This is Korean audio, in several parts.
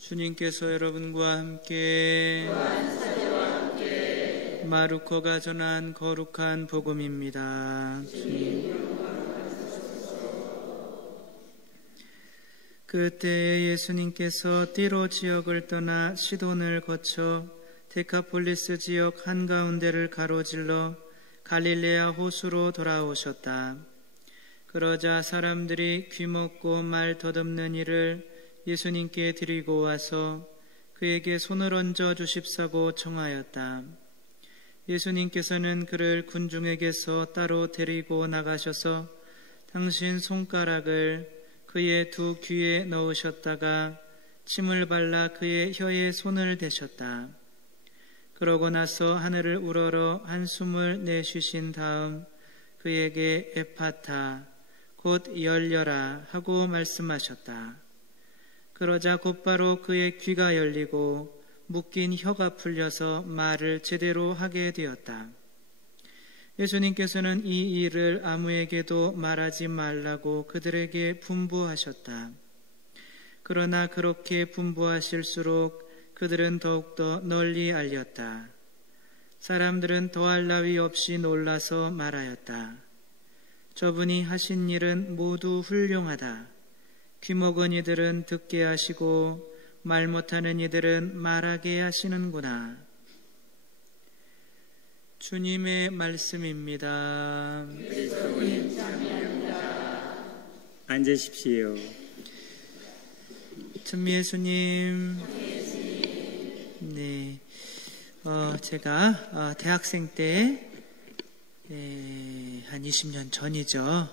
주님께서 여러분과 함께 마루코가 전한 거룩한 복음입니다. 그때 예수님께서 띠로 지역을 떠나 시돈을 거쳐 데카폴리스 지역 한가운데를 가로질러 갈릴레아 호수로 돌아오셨다. 그러자 사람들이 귀먹고 말 더듬는 이를 예수님께 드리고 와서 그에게 손을 얹어 주십사고 청하였다. 예수님께서는 그를 군중에게서 따로 데리고 나가셔서 당신 손가락을 그의 두 귀에 넣으셨다가 침을 발라 그의 혀에 손을 대셨다. 그러고 나서 하늘을 우러러 한숨을 내쉬신 다음 그에게 에파타, 곧 열려라 하고 말씀하셨다. 그러자 곧바로 그의 귀가 열리고 묶인 혀가 풀려서 말을 제대로 하게 되었다. 예수님께서는 이 일을 아무에게도 말하지 말라고 그들에게 분부하셨다. 그러나 그렇게 분부하실수록 그들은 더욱더 널리 알렸다. 사람들은 더할 나위 없이 놀라서 말하였다. 저분이 하신 일은 모두 훌륭하다. 귀먹은 이들은 듣게 하시고 말 못하는 이들은 말하게 하시는구나. 주님의 말씀입니다. 앉으십시오. 천미 예수님. 네, 제가 대학생 때 한 20년 전이죠.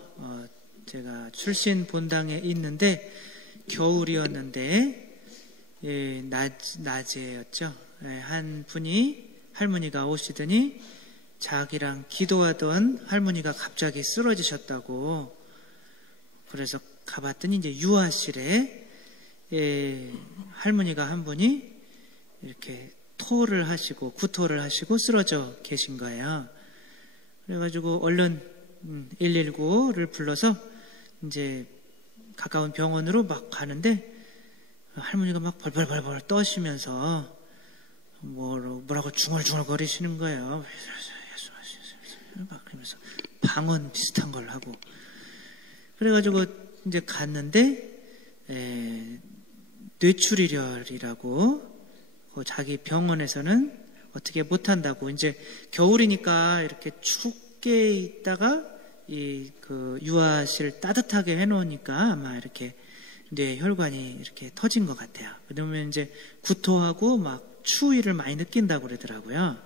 제가 출신 본당에 있는데 겨울이었는데 낮에였죠. 한 분이 할머니가 오시더니 자기랑 기도하던 할머니가 갑자기 쓰러지셨다고. 그래서 가봤더니 이제 유아실에 할머니가 한 분이 이렇게 토를 하시고 구토를 하시고 쓰러져 계신 거예요. 그래가지고 얼른 119를 불러서 이제 가까운 병원으로 막 가는데 할머니가 막 벌벌벌벌 떠시면서 뭐라고 중얼중얼 거리시는 거예요. 막 그러면서 방언 비슷한 걸 하고. 그래가지고 이제 갔는데 뇌출혈이라고 자기 병원에서는 어떻게 못한다고. 이제 겨울이니까 이렇게 춥게 있다가 그 유아실 따뜻하게 해놓으니까 아마 이렇게 뇌혈관이 이렇게 터진 것 같아요. 그러면 이제 구토하고 막 추위를 많이 느낀다고 그러더라고요.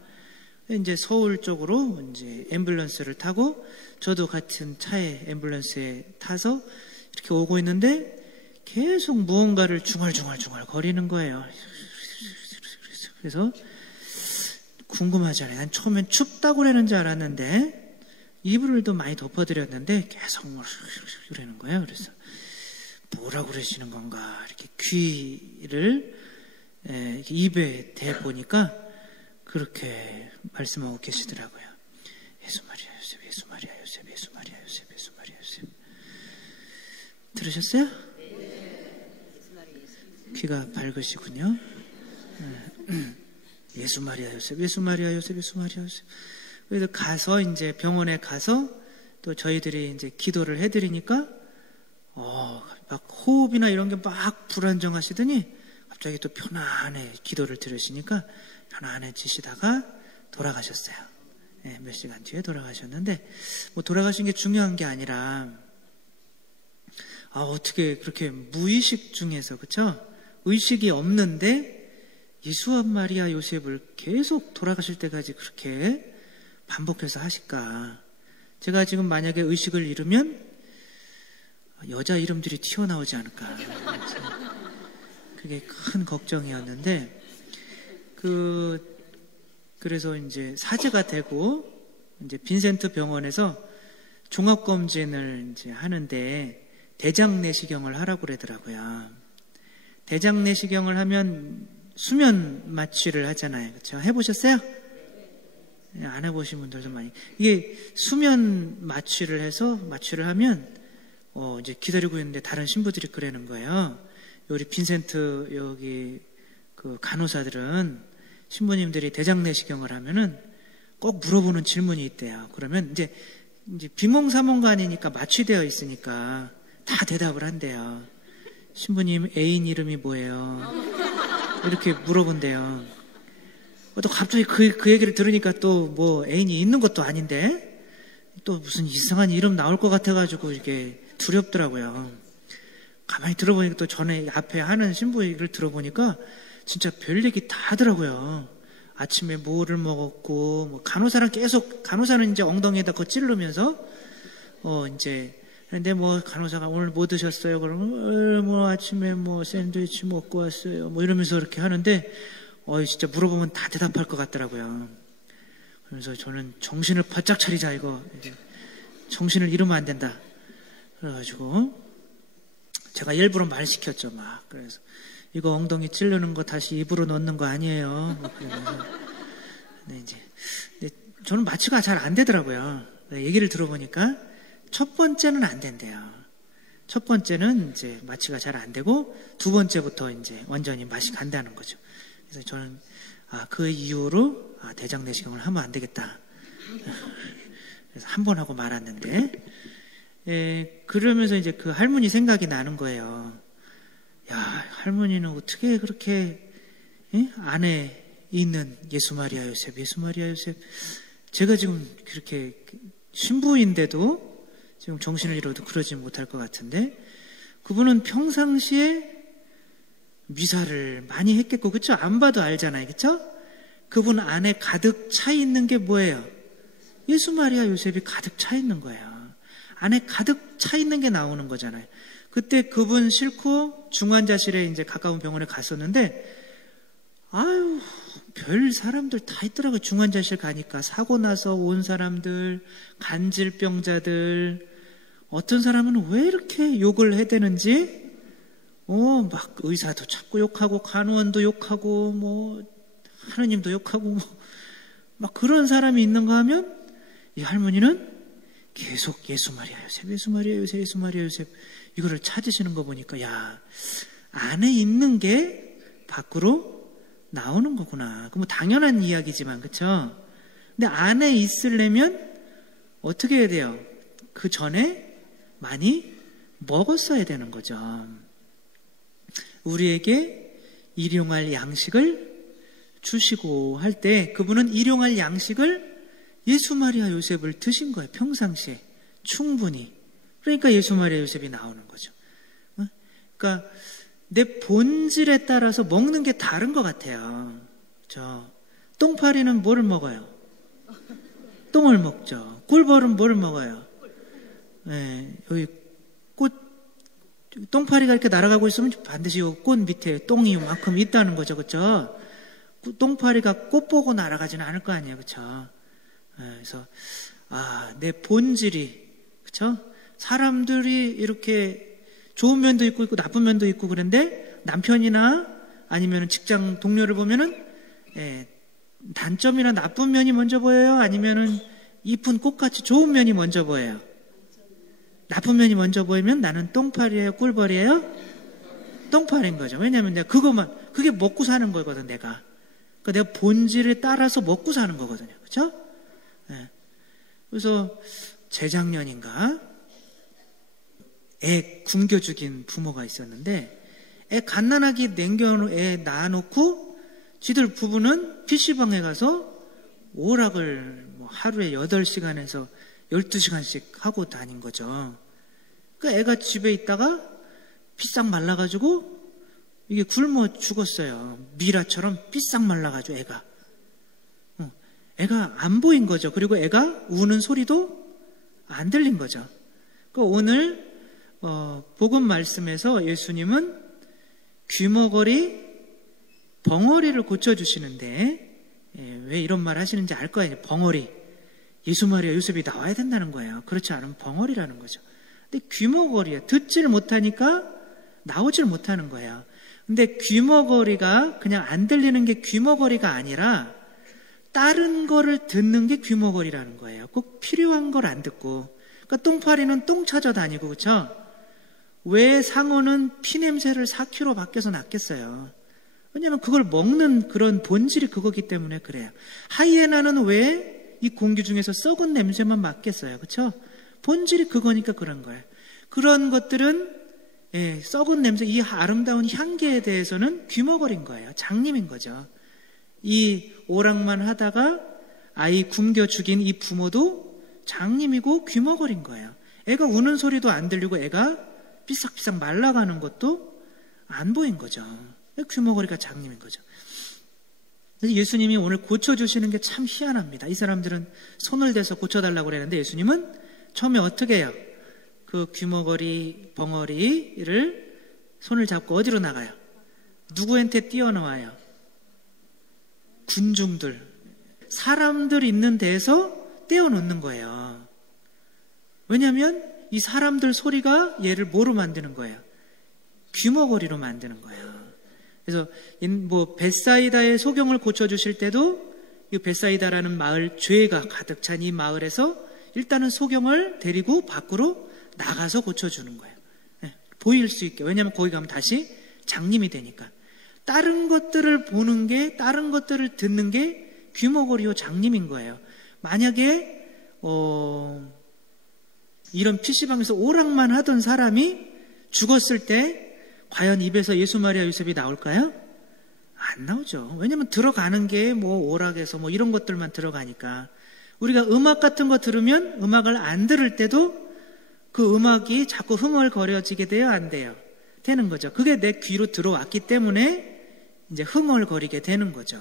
이제 서울 쪽으로 이제 앰뷸런스를 타고 저도 같은 차에 앰뷸런스에 타서 이렇게 오고 있는데 계속 무언가를 중얼중얼 거리는 거예요. 그래서 궁금하잖아요. 난 처음엔 춥다고 그러는 줄 알았는데 이불을 또 많이 덮어드렸는데 계속 그러는 거예요. 그래서 뭐라고 그러시는 건가 이렇게 귀를 입에 대보니까 그렇게 말씀하고 계시더라고요. 예수 마리아 요셉, 예수 마리아 요셉, 예수 마리아 요셉, 예수 마리아 요셉. 들으셨어요? 귀가 밝으시군요. 예수 마리아 요셉, 예수 마리아 요셉, 예수 마리아 요셉. 그래서 가서 이제 병원에 가서 또 저희들이 이제 기도를 해드리니까 막 호흡이나 이런 게 막 불안정하시더니 갑자기 또 편안해 기도를 들으시니까 편안해지시다가 돌아가셨어요. 네, 몇 시간 뒤에 돌아가셨는데 뭐 돌아가신 게 중요한 게 아니라 어떻게 그렇게 무의식 중에서 그쵸? 의식이 없는데 예수와 마리아 요셉을 계속 돌아가실 때까지 그렇게 반복해서 하실까? 제가 지금 만약에 의식을 잃으면 여자 이름들이 튀어나오지 않을까? 그게 큰 걱정이었는데 그래서 이제 사제가 되고 이제 빈센트 병원에서 종합검진을 이제 하는데 대장 내시경을 하라고 그러더라고요. 대장 내시경을 하면 수면 마취를 하잖아요. 그렇죠? 해보셨어요? 안 해보신 분들도 많이. 이게 수면 마취를 해서 마취를 하면 이제 기다리고 있는데 다른 신부들이 그러는 거예요. 우리 빈센트 여기 그 간호사들은 신부님들이 대장 내시경을 하면은 꼭 물어보는 질문이 있대요. 그러면 이제 비몽사몽간이니까 마취되어 있으니까 다 대답을 한대요. 신부님 애인 이름이 뭐예요? 이렇게 물어본대요. 또 갑자기 그 얘기를 들으니까 또 뭐 애인이 있는 것도 아닌데 또 무슨 이상한 이름 나올 것 같아가지고 이게 두렵더라고요. 가만히 들어보니까 또 전에 앞에 하는 신부 얘기를 들어보니까 진짜 별 얘기 다 하더라고요. 아침에 뭐를 먹었고, 뭐 간호사는 이제 엉덩이에다 그거 찌르면서, 이제, 근데 뭐 간호사가 오늘 뭐 드셨어요? 그러면, 뭐 아침에 뭐 샌드위치 먹고 왔어요. 뭐 이러면서 이렇게 하는데, 진짜 물어보면 다 대답할 것 같더라고요. 그래서 저는 정신을 바짝 차리자, 이거. 정신을 잃으면 안 된다. 그래가지고, 제가 일부러 말 시켰죠, 막. 그래서, 이거 엉덩이 찌르는 거 다시 입으로 넣는 거 아니에요. 근데 저는 마취가 잘 안 되더라고요. 얘기를 들어보니까 첫 번째는 안 된대요. 첫 번째는 이제 마취가 잘 안 되고 두 번째부터 이제 완전히 맛이 간다는 거죠. 그래서 저는 그 이후로 대장 내시경을 하면 안 되겠다. 그래서 한 번 하고 말았는데 그러면서 이제 그 할머니 생각이 나는 거예요. 야, 할머니는 어떻게 그렇게 안에 있는 예수 마리아 요셉 제가 지금 그렇게 신부인데도 지금 정신을 잃어도 그러지 못할 것 같은데 그분은 평상시에 미사를 많이 했겠고 그쵸? 안 봐도 알잖아요. 그쵸? 그분 안에 가득 차 있는 게 뭐예요? 예수 마리아 요셉이 가득 차 있는 거예요. 안에 가득 차 있는 게 나오는 거잖아요. 그때 그분 싣고 중환자실에 이제 가까운 병원에 갔었는데, 아유, 별 사람들 다 있더라고요. 중환자실 가니까. 사고 나서 온 사람들, 간질병자들, 어떤 사람은 왜 이렇게 욕을 해대는지, 막 의사도 자꾸 욕하고, 간호원도 욕하고, 뭐, 하느님도 욕하고, 막 그런 사람이 있는가 하면, 이 할머니는 계속 예수 마리아 요셉, 이거를 찾으시는 거 보니까, 야, 안에 있는 게 밖으로 나오는 거구나. 그 뭐 당연한 이야기지만, 그쵸? 근데 안에 있으려면 어떻게 해야 돼요? 그 전에 많이 먹었어야 되는 거죠. 우리에게 일용할 양식을 주시고 할 때 그분은 일용할 양식을 예수 마리아 요셉을 드신 거예요. 평상시에 충분히. 그러니까 예수 마리아 요셉이 나오는 거죠. 그러니까 내 본질에 따라서 먹는 게 다른 것 같아요. 똥파리는 뭐를 먹어요? 똥을 먹죠. 꿀벌은 뭐를 먹어요? 네, 여기 똥파리가 이렇게 날아가고 있으면 반드시 꽃 밑에 똥이 만큼 있다는 거죠. 그렇죠? 똥파리가 꽃 보고 날아가지는 않을 거 아니에요. 그렇죠? 그래서 내 본질이 그렇죠? 사람들이 이렇게 좋은 면도 있고 나쁜 면도 있고 그런데 남편이나 아니면 직장 동료를 보면은 단점이나 나쁜 면이 먼저 보여요? 아니면은 이쁜 꽃같이 좋은 면이 먼저 보여요? 나쁜 면이 먼저 보이면 나는 똥파리예요? 꿀벌이에요? 똥파리인 거죠. 왜냐하면 내가 그게 먹고 사는 거거든, 내가. 그러니까 내가 본질에 따라서 먹고 사는 거거든요. 그렇죠? 그래서 재작년인가 애 굶겨 죽인 부모가 있었는데 애 갓난아기 애 낳아놓고 지들 부부는 PC방에 가서 오락을 하루에 8시간에서 12시간씩 하고 다닌 거죠. 그 애가 집에 있다가 삐싹 말라가지고 이게 굶어 죽었어요. 미라처럼 삐싹 말라가지고 애가 안 보인 거죠. 그리고 애가 우는 소리도 안 들린 거죠. 그러니까 오늘 복음 말씀에서 예수님은 귀머거리, 벙어리를 고쳐주시는데 왜 이런 말 하시는지 알 거예요. 벙어리. 예수 마리아 요셉이 나와야 된다는 거예요. 그렇지 않으면 벙어리라는 거죠. 근데 귀머거리에 듣지를 못하니까 나오지를 못하는 거예요. 근데 귀머거리가 그냥 안 들리는 게 귀머거리가 아니라 다른 거를 듣는 게 귀머거리라는 거예요. 꼭 필요한 걸 안 듣고. 그러니까 똥파리는 똥 찾아다니고 그렇죠? 왜 상어는 피 냄새를 4km 밖에서 났겠어요? 왜냐하면 그걸 먹는 그런 본질이 그거기 때문에 그래요. 하이에나는 왜 이 공기 중에서 썩은 냄새만 맡겠어요? 그렇죠? 본질이 그거니까 그런 거예요. 그런 것들은 썩은 냄새, 이 아름다운 향기에 대해서는 귀머거린 거예요. 장님인 거죠. 이 오락만 하다가 아이 굶겨 죽인 이 부모도 장님이고 귀머거린 거예요. 애가 우는 소리도 안 들리고 애가 삐싹삐싹 말라가는 것도 안 보인 거죠. 귀머거리가 장님인 거죠. 그래서 예수님이 오늘 고쳐주시는 게 참 희한합니다. 이 사람들은 손을 대서 고쳐달라고 그랬는데 예수님은 처음에 어떻게 해요? 그 귀머거리, 벙어리를 손을 잡고 어디로 나가요? 누구한테 뛰어나와요? 군중들, 사람들 있는 데에서 떼어놓는 거예요. 왜냐하면 이 사람들 소리가 얘를 뭐로 만드는 거예요? 귀머거리로 만드는 거예요. 그래서 벳사이다의 소경을 고쳐주실 때도 이 벳사이다라는 마을, 죄가 가득 찬 이 마을에서 일단은 소경을 데리고 밖으로 나가서 고쳐주는 거예요. 보일 수 있게. 왜냐하면 거기 가면 다시 장님이 되니까. 다른 것들을 보는 게, 다른 것들을 듣는 게 귀머거리요 장님인 거예요. 만약에 이런 PC방에서 오락만 하던 사람이 죽었을 때 과연 입에서 예수 마리아 요셉이 나올까요? 안 나오죠. 왜냐면 들어가는 게 오락에서 이런 것들만 들어가니까. 우리가 음악 같은 거 들으면 음악을 안 들을 때도 그 음악이 자꾸 흥얼거려지게 돼요? 안 돼요? 되는 거죠. 그게 내 귀로 들어왔기 때문에 이제 흥얼거리게 되는 거죠.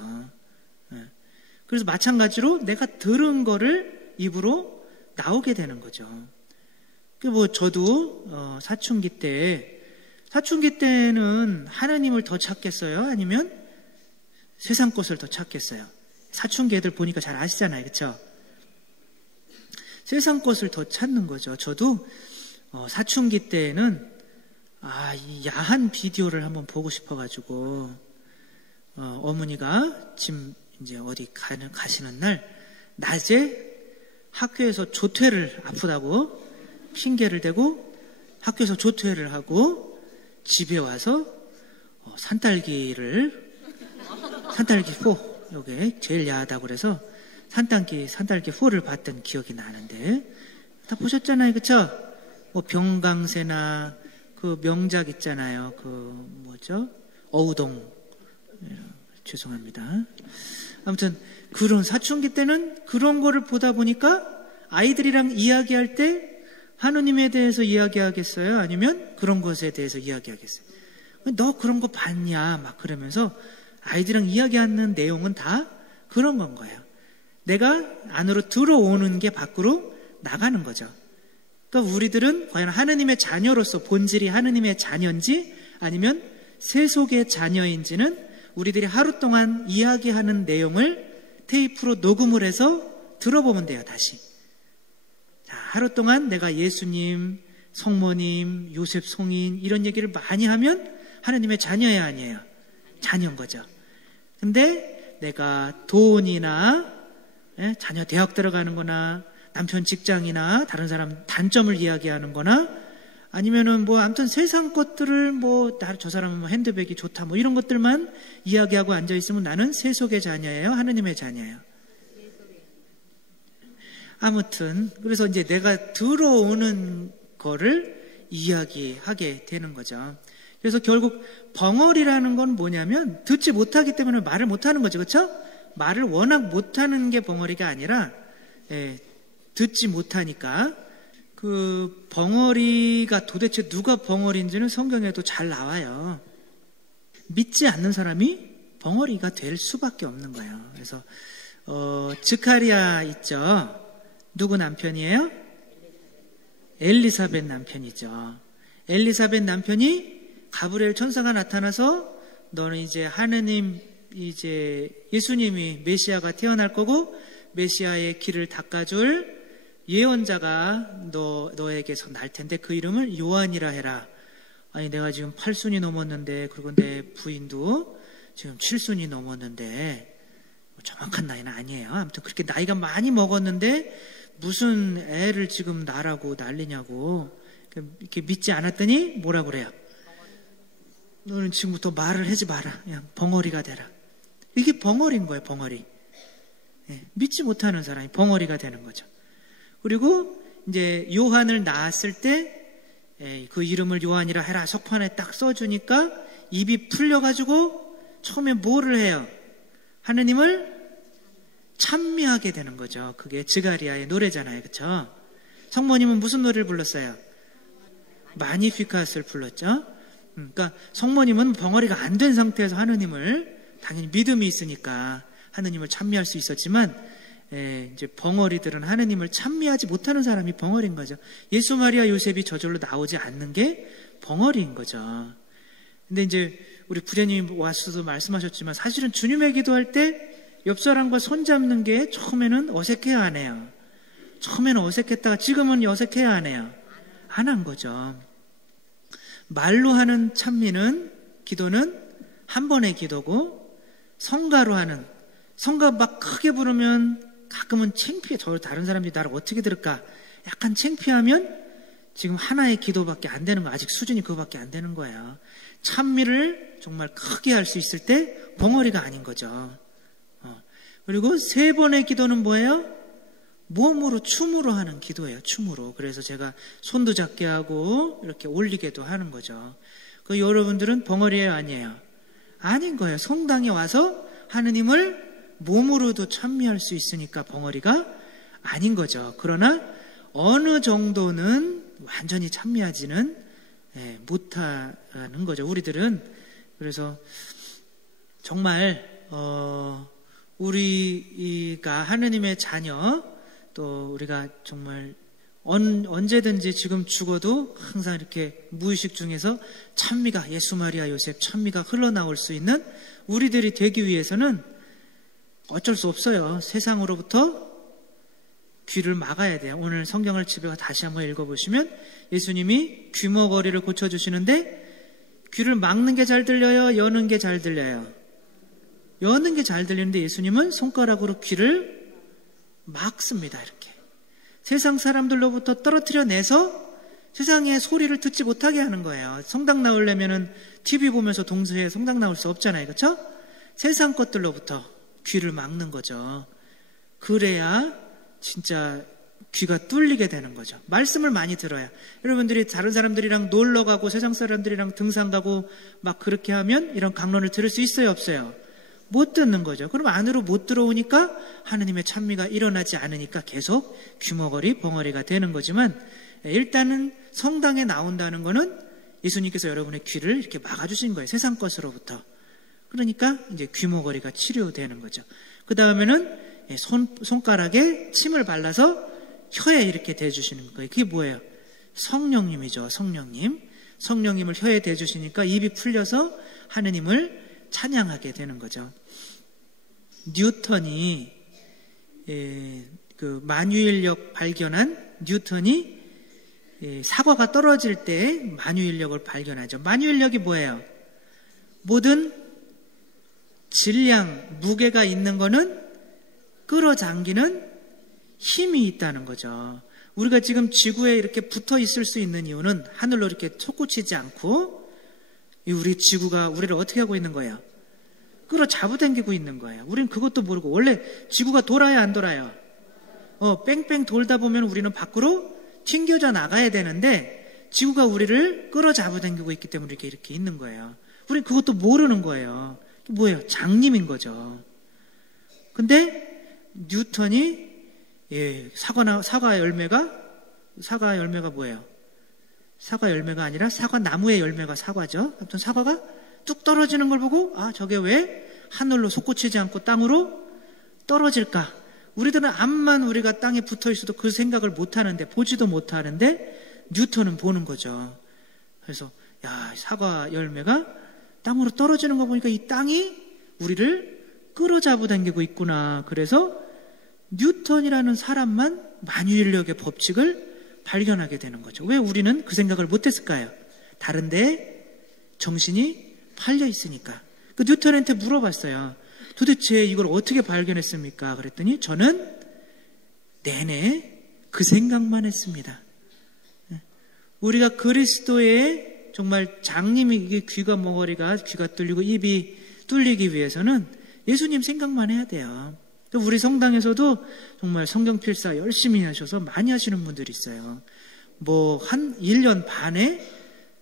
그래서 마찬가지로 내가 들은 거를 입으로 나오게 되는 거죠. 저도 사춘기 때는 하나님을 더 찾겠어요? 아니면 세상 것을 더 찾겠어요? 사춘기 애들 보니까 잘 아시잖아요. 그렇죠? 세상 것을 더 찾는 거죠. 저도 사춘기 때에는 이 야한 비디오를 한번 보고 싶어가지고 어머니가 지금 이제 어디 가시는 날 낮에 학교에서 조퇴를 아프다고 핑계를 대고 학교에서 조퇴를 하고 집에 와서 산딸기 4, 요게 제일 야하다고 그래서 산딸기 4를 봤던 기억이 나는데 다 보셨잖아요. 그쵸? 병강세나 그 명작 있잖아요. 어우동. 죄송합니다. 아무튼 그런 사춘기 때는 그런 거를 보다 보니까 아이들이랑 이야기할 때 하느님에 대해서 이야기하겠어요? 아니면 그런 것에 대해서 이야기하겠어요? 너 그런 거 봤냐? 막 그러면서 아이들이랑 이야기하는 내용은 다 그런 건 거예요. 내가 안으로 들어오는 게 밖으로 나가는 거죠. 그러니까 우리들은 과연 하느님의 자녀로서 본질이 하느님의 자녀인지 아니면 세속의 자녀인지는 우리들이 하루 동안 이야기하는 내용을 테이프로 녹음을 해서 들어보면 돼요. 다시. 하루 동안 내가 예수님, 성모님, 요셉 성인 이런 얘기를 많이 하면 하느님의 자녀야 아니에요? 자녀인 거죠. 근데 내가 돈이나 자녀 대학 들어가는 거나 남편 직장이나 다른 사람 단점을 이야기하는 거나 아니면은 아무튼 세상 것들을 저 사람은 핸드백이 좋다 이런 것들만 이야기하고 앉아있으면 나는 세속의 자녀예요? 하느님의 자녀예요? 아무튼 그래서 이제 내가 들어오는 거를 이야기하게 되는 거죠. 그래서 결국 벙어리라는 건 뭐냐면 듣지 못하기 때문에 말을 못하는 거죠. 그렇죠? 말을 워낙 못하는 게 벙어리가 아니라 듣지 못하니까 그 벙어리가 도대체 누가 벙어리인지는 성경에도 잘 나와요. 믿지 않는 사람이 벙어리가 될 수밖에 없는 거예요. 그래서 즈카리아 있죠. 누구 남편이에요? 엘리사벳 남편이죠. 엘리사벳 남편이 가브리엘 천사가 나타나서 너는 이제 하느님 예수님이 메시아가 태어날 거고 메시아의 길을 닦아줄 예언자가 너에게서 날 텐데 그 이름을 요한이라 해라. 아니 내가 지금 8순이 넘었는데 그리고 내 부인도 지금 7순이 넘었는데 정확한 나이는 아니에요. 아무튼 그렇게 나이가 많이 먹었는데 무슨 애를 지금 낳으라고 난리냐고. 이렇게 믿지 않았더니 뭐라 그래요? 너는 지금부터 말을 하지 마라. 그냥 벙어리가 되라. 이게 벙어리인 거예요, 벙어리. 믿지 못하는 사람이 벙어리가 되는 거죠. 그리고 이제 요한을 낳았을 때 그 이름을 요한이라 해라 석판에 딱 써주니까 입이 풀려가지고 처음에 뭐를 해요? 하느님을 찬미하게 되는 거죠. 그게 즈가리아의 노래잖아요. 그렇죠? 성모님은 무슨 노래를 불렀어요? 마니피카스를 불렀죠. 그러니까 성모님은 벙어리가 안 된 상태에서 하느님을 당연히 믿음이 있으니까 하느님을 찬미할 수 있었지만 이제 벙어리들은 하느님을 찬미하지 못하는 사람이 벙어리인 거죠. 예수, 마리아, 요셉이 저절로 나오지 않는 게 벙어리인 거죠. 근데 이제 우리 부장님 와서도 말씀하셨지만 사실은 주님의 기도할 때 옆 사람과 손잡는 게 처음에는 어색해야 하네요. 처음에는 어색했다가 지금은 어색해야 하네요. 안 한 거죠. 말로 하는 찬미는 기도는 한 번의 기도고 성가로 하는 성가 막 크게 부르면 가끔은 창피해. 다른 사람들이 나를 어떻게 들을까? 약간 창피하면 지금 하나의 기도밖에 안 되는 거 아직 수준이 그거밖에 안 되는 거예요. 찬미를 정말 크게 할 수 있을 때 벙어리가 아닌 거죠. 그리고 세 번의 기도는 뭐예요? 몸으로 춤으로 하는 기도예요. 춤으로. 그래서 제가 손도 작게 하고 이렇게 올리게도 하는 거죠. 그 여러분들은 벙어리예요, 아니에요? 아닌 거예요. 성당에 와서 하느님을 몸으로도 찬미할 수 있으니까 벙어리가 아닌 거죠. 그러나 어느 정도는 완전히 찬미하지는 못하는 거죠. 우리들은. 그래서 정말 우리가 하느님의 자녀, 또 우리가 정말 언제든지 지금 죽어도 항상 이렇게 무의식 중에서 찬미가, 예수, 마리아, 요셉 찬미가 흘러나올 수 있는 우리들이 되기 위해서는 어쩔 수 없어요. 세상으로부터 귀를 막아야 돼요. 오늘 성경을 집에 가 다시 한번 읽어보시면 예수님이 귀머거리를 고쳐주시는데 귀를 막는 게 잘 들려요? 여는 게 잘 들려요? 여는 게 잘 들리는데 예수님은 손가락으로 귀를 막습니다. 이렇게. 세상 사람들로부터 떨어뜨려내서 세상의 소리를 듣지 못하게 하는 거예요. 성당 나오려면은 TV 보면서 동서에 성당 나올 수 없잖아요. 그렇죠? 세상 것들로부터 귀를 막는 거죠. 그래야 진짜 귀가 뚫리게 되는 거죠. 말씀을 많이 들어야. 여러분들이 다른 사람들이랑 놀러 가고 세상 사람들이랑 등산 가고 막 그렇게 하면 이런 강론을 들을 수 있어요, 없어요? 못 듣는 거죠. 그럼 안으로 못 들어오니까 하느님의 찬미가 일어나지 않으니까 계속 귀머거리, 벙어리가 되는 거지만 일단은 성당에 나온다는 거는 예수님께서 여러분의 귀를 이렇게 막아주신 거예요. 세상 것으로부터. 그러니까 이제 귀머거리가 치료되는 거죠. 그 다음에는 손가락에 침을 발라서 혀에 이렇게 대주시는 거예요. 그게 뭐예요? 성령님이죠. 성령님. 성령님을 혀에 대주시니까 입이 풀려서 하느님을 찬양하게 되는 거죠. 뉴턴이 그 만유인력 발견한 뉴턴이 사과가 떨어질 때 만유인력을 발견하죠. 만유인력이 뭐예요? 모든 질량, 무게가 있는 거는 끌어당기는 힘이 있다는 거죠. 우리가 지금 지구에 이렇게 붙어 있을 수 있는 이유는 하늘로 이렇게 솟구치지 않고 우리 지구가 우리를 어떻게 하고 있는 거예요? 끌어잡아당기고 있는 거예요. 우리는 그것도 모르고 원래 지구가 돌아야 안 돌아요? 뺑뺑 돌다 보면 우리는 밖으로 튕겨져 나가야 되는데 지구가 우리를 끌어잡아당기고 있기 때문에 이렇게 있는 거예요. 우리는 그것도 모르는 거예요. 뭐예요? 장님인 거죠. 근데 뉴턴이 사과 열매가 뭐예요? 사과 열매가 아니라 사과 나무의 열매가 사과죠. 아무튼 사과가 뚝 떨어지는 걸 보고 저게 왜 하늘로 솟구치지 않고 땅으로 떨어질까? 우리들은 암만 우리가 땅에 붙어 있어도 그 생각을 못 하는데, 보지도 못하는데 뉴턴은 보는 거죠. 그래서 사과 열매가 땅으로 떨어지는 거 보니까 이 땅이 우리를 끌어잡아 당기고 있구나. 그래서 뉴턴이라는 사람만 만유인력의 법칙을 발견하게 되는 거죠. 왜 우리는 그 생각을 못했을까요? 다른데 정신이 팔려 있으니까. 그 뉴턴한테 물어봤어요. 도대체 이걸 어떻게 발견했습니까? 그랬더니 저는 내내 그 생각만 했습니다. 우리가 그리스도의 정말 장님이 귀가 멍어리가 귀가 뚫리고 입이 뚫리기 위해서는 예수님 생각만 해야 돼요. 또 우리 성당에서도 정말 성경 필사 열심히 하셔서 많이 하시는 분들이 있어요. 뭐 한 1년 반에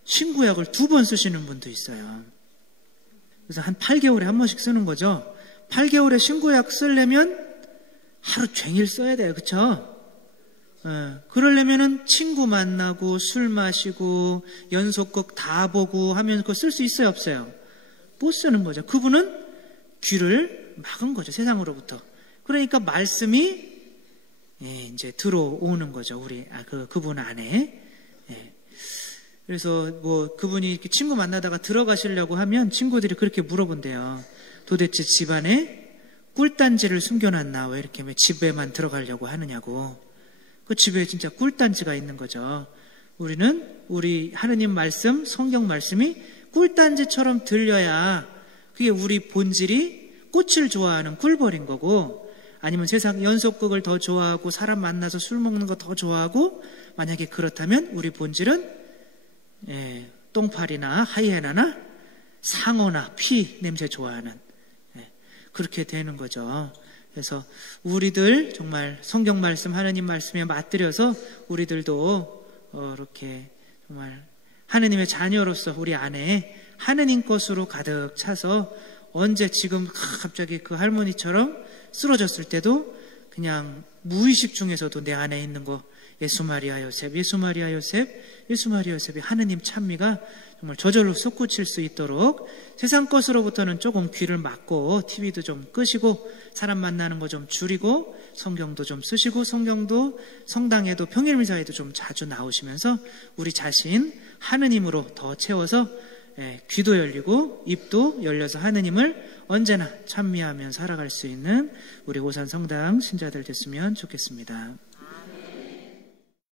신구약을 2번 쓰시는 분도 있어요. 그래서 한 8개월에 한 번씩 쓰는 거죠. 8개월에 신구약 쓰려면 하루 종일 써야 돼요. 그쵸? 그러려면은 친구 만나고 술 마시고 연속극 다 보고 하면 그거 쓸 수 있어요? 없어요? 못 쓰는 거죠. 그분은 귀를 막은 거죠. 세상으로부터. 그러니까 말씀이 이제 들어오는 거죠. 그분 안에. 그래서 뭐 그분이 이렇게 친구 만나다가 들어가시려고 하면 친구들이 그렇게 물어본대요. 도대체 집안에 꿀단지를 숨겨놨나? 왜 이렇게 집에만 들어가려고 하느냐고. 그 집에 진짜 꿀단지가 있는 거죠. 우리 하느님 말씀, 성경 말씀이 꿀단지처럼 들려야 그게 우리 본질이 꽃을 좋아하는 꿀벌인 거고, 아니면 세상 연속극을 더 좋아하고 사람 만나서 술 먹는 거 더 좋아하고, 만약에 그렇다면 우리 본질은 똥파리나 하이에나나 상어나 피 냄새 좋아하는 그렇게 되는 거죠. 그래서 우리들 정말 성경 말씀, 하느님 말씀에 맞들여서 우리들도 이렇게 정말 하느님의 자녀로서 우리 안에 하느님 것으로 가득 차서 언제 지금 갑자기 그 할머니처럼 쓰러졌을 때도 그냥 무의식 중에서도 내 안에 있는 거 예수 마리아 요셉, 예수 마리아 요셉, 예수 마리아 요셉이 하느님 찬미가 정말 저절로 솟구칠 수 있도록 세상 것으로부터는 조금 귀를 막고 TV도 좀 끄시고 사람 만나는 거 좀 줄이고 성경도 좀 쓰시고 성경도 성당에도 평일미사에도 좀 자주 나오시면서 우리 자신 하느님으로 더 채워서 귀도 열리고 입도 열려서 하느님을 언제나 찬미하며 살아갈 수 있는 우리 오산 성당 신자들 됐으면 좋겠습니다.